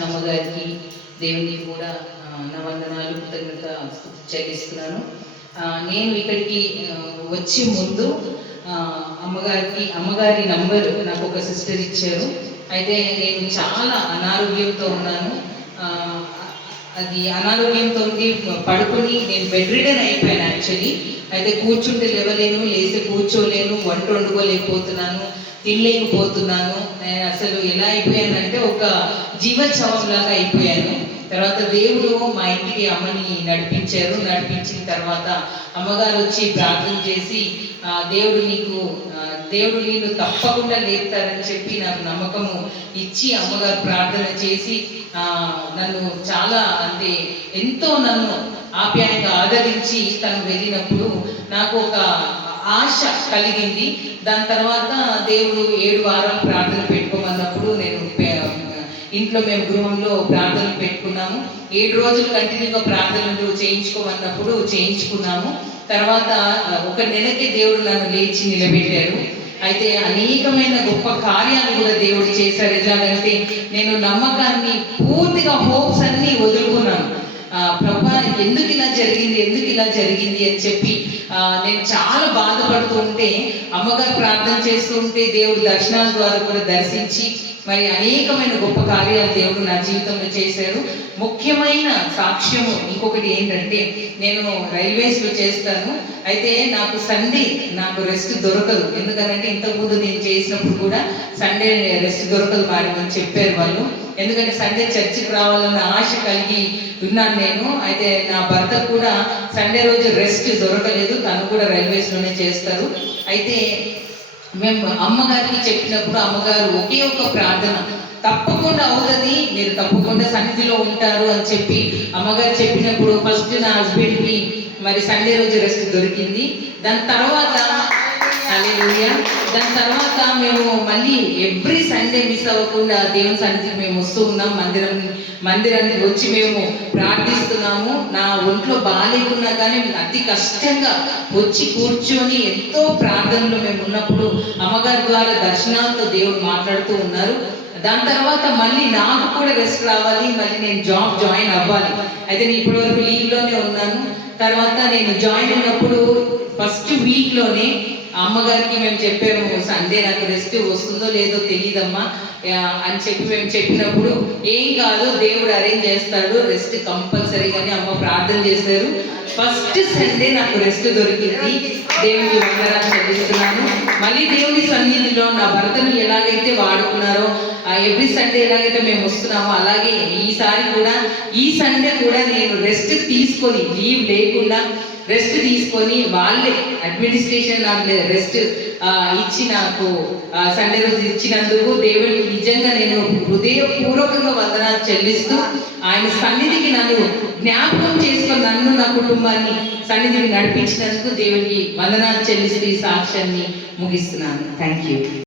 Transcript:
అమ్మగారికి దేవునికి కూడా నా వందనాలు కృతజ్ఞత చెల్లిస్తున్నాను. నేను ఇక్కడికి వచ్చే ముందు అమ్మగారి నంబర్ నాకు ఒక సిస్టర్ ఇచ్చారు. అయితే నేను చాలా అనారోగ్యంతో ఉన్నాను. అది అనారోగ్యంతో పడుకొని నేను బెడ్ రిడన్ అయిపోయాను యాక్చువల్లీ. అయితే కూర్చుంటే లేవలేను, లేచి కూర్చోలేను, వంట వండుకోలేకపోతున్నాను, తినలేకపోతున్నాను. నేను అసలు ఎలా అయిపోయానంటే ఒక జీవోత్సవంలాగా అయిపోయాను. తర్వాత దేవుడు మా ఇంటికి అమ్మని నడిపించిన తర్వాత అమ్మగారు వచ్చి ప్రార్థన చేసి దేవుడు నేను తప్పకుండా లేపుతారని చెప్పి నాకు నమ్మకము ఇచ్చి అమ్మగారు ప్రార్థన చేసి నన్ను చాలా ఎంతో నన్ను ఆప్యాయంగా ఆదరించి తను వెళ్ళినప్పుడు నాకు ఒక ఆశ కలిగింది. దాని తర్వాత దేవుడు 7 వారాలు ప్రార్థన పెట్టుకోమన్నప్పుడు నేను ఇంట్లో మేము గృహంలో ప్రార్థనలు పెట్టుకున్నాము. 7 రోజులు కంటిన్యూగా ప్రార్థనలు చేయించుకోమన్నప్పుడు చేయించుకున్నాము. తర్వాత ఒక నెలకి దేవుడు నన్ను లేచి నిలబెట్టారు. అయితే అనేకమైన గొప్ప కార్యాలు కూడా దేవుడు చేశారు. ఎలాగంటే నేను నమ్మకాన్ని పూర్తిగా హోప్స్ అన్ని వదులుకున్నాను. ప్రభా ఎందుకు ఇలా జరిగింది అని చెప్పి నేను చాలా బాధపడుతూ ఉంటే అమ్మగారు ప్రార్థన చేస్తూ ఉంటే దేవుడు దర్శనాల ద్వారా కూడా దర్శించి మరి అనేకమైన గొప్ప కార్యాలు దేవుడు నా జీవితంలో చేశారు. ముఖ్యమైన సాక్ష్యము ఇంకొకటి ఏంటంటే నేను రైల్వేస్లో చేస్తాను. అయితే నాకు సండే రెస్ట్ దొరకదు. ఎందుకంటే ఇంతకుముందు నేను చేసినప్పుడు కూడా సండే రెస్ట్ దొరకదు అని చెప్పారు వాళ్ళు. ఎందుకంటే సండే చర్చికి రావాలన్న ఆశ కలిగి ఉన్నాను నేను. అయితే నా భర్త కూడా సండే రోజు రెస్ట్ దొరకలేదు. తను కూడా రైల్వేస్లోనే చేస్తారు. అయితే మేము అమ్మగారికి చెప్పినప్పుడు అమ్మగారు ఒకే ఒక ప్రార్థన, తప్పకుండా అవుతుంది, మీరు తప్పకుండా సన్నిధిలో ఉంటారు అని చెప్పి అమ్మగారు చెప్పినప్పుడు ఫస్ట్ నా హస్బెండ్కి మరి సండే రోజు రెస్ట్ దొరికింది. దాని తర్వాత మేము మళ్ళీ ఎవ్రీ సండే మిస్ అవ్వకుండా దేవుని సన్నిధికి మేము వస్తూ ఉన్నాం. మందిరానికి వచ్చి మేము ప్రార్థిస్తున్నాము. నా ఒంట్లో బాగాలేకున్నా కానీ అతి కష్టంగా వచ్చి కూర్చొని ఎంతో ప్రార్థనలో మేము ఉన్నప్పుడు అమ్మగారి ద్వారా దర్శనాలతో దేవుడు మాట్లాడుతూ ఉన్నారు. దాని తర్వాత మళ్ళీ నాకు కూడా రెస్ట్ రావాలి, మళ్ళీ నేను జాయిన్ అవ్వాలి. అయితే నేను ఇప్పటివరకు లీవ్లోనే ఉన్నాను. తర్వాత నేను జాయిన్ అయినప్పుడు ఫస్ట్ వీక్లోనే అమ్మగారికి మేము చెప్పాము, సండే నాకు రెస్ట్ వస్తుందో లేదో తెలియదమ్మా అని చెప్పి మేము చెప్పినప్పుడు ఏం కాదు, దేవుడు అరేంజ్ చేస్తాడు, రెస్ట్ కంపల్సరీగానే అమ్మ ప్రార్థన చేశారు. ఫస్ట్ సండే నాకు రెస్ట్ దొరికింది. దేవుని వందనాలు చెల్లిస్తున్నాను. మళ్ళీ దేవుని సన్నిధిలో నా భర్తను ఎలాగైతే వాడుకున్నారో ఎవ్రీ సండే ఎలాగైతే మేము వస్తున్నామో అలాగే ఈ సండే కూడా నేను రెస్ట్ తీసుకొని లీవ్ లేకుండా రెస్ట్ తీసుకొని వాళ్ళే అడ్మినిస్ట్రేషన్ నాకు రెస్ట్ ఇచ్చి నాకు సండే రోజు ఇచ్చినందుకు దేవుడికి నిజంగా నేను హృదయపూర్వకంగా వందనాలు చెల్లిస్తూ ఆయన సన్నిధికి నన్ను జ్ఞాపకం చేసుకొని నన్ను నా కుటుంబాన్ని సన్నిధికి నడిపించినందుకు దేవుడికి వందనాలు చెల్లిస్తూ ఈ సాక్ష్యాన్ని ముగిస్తున్నాను. Thank you.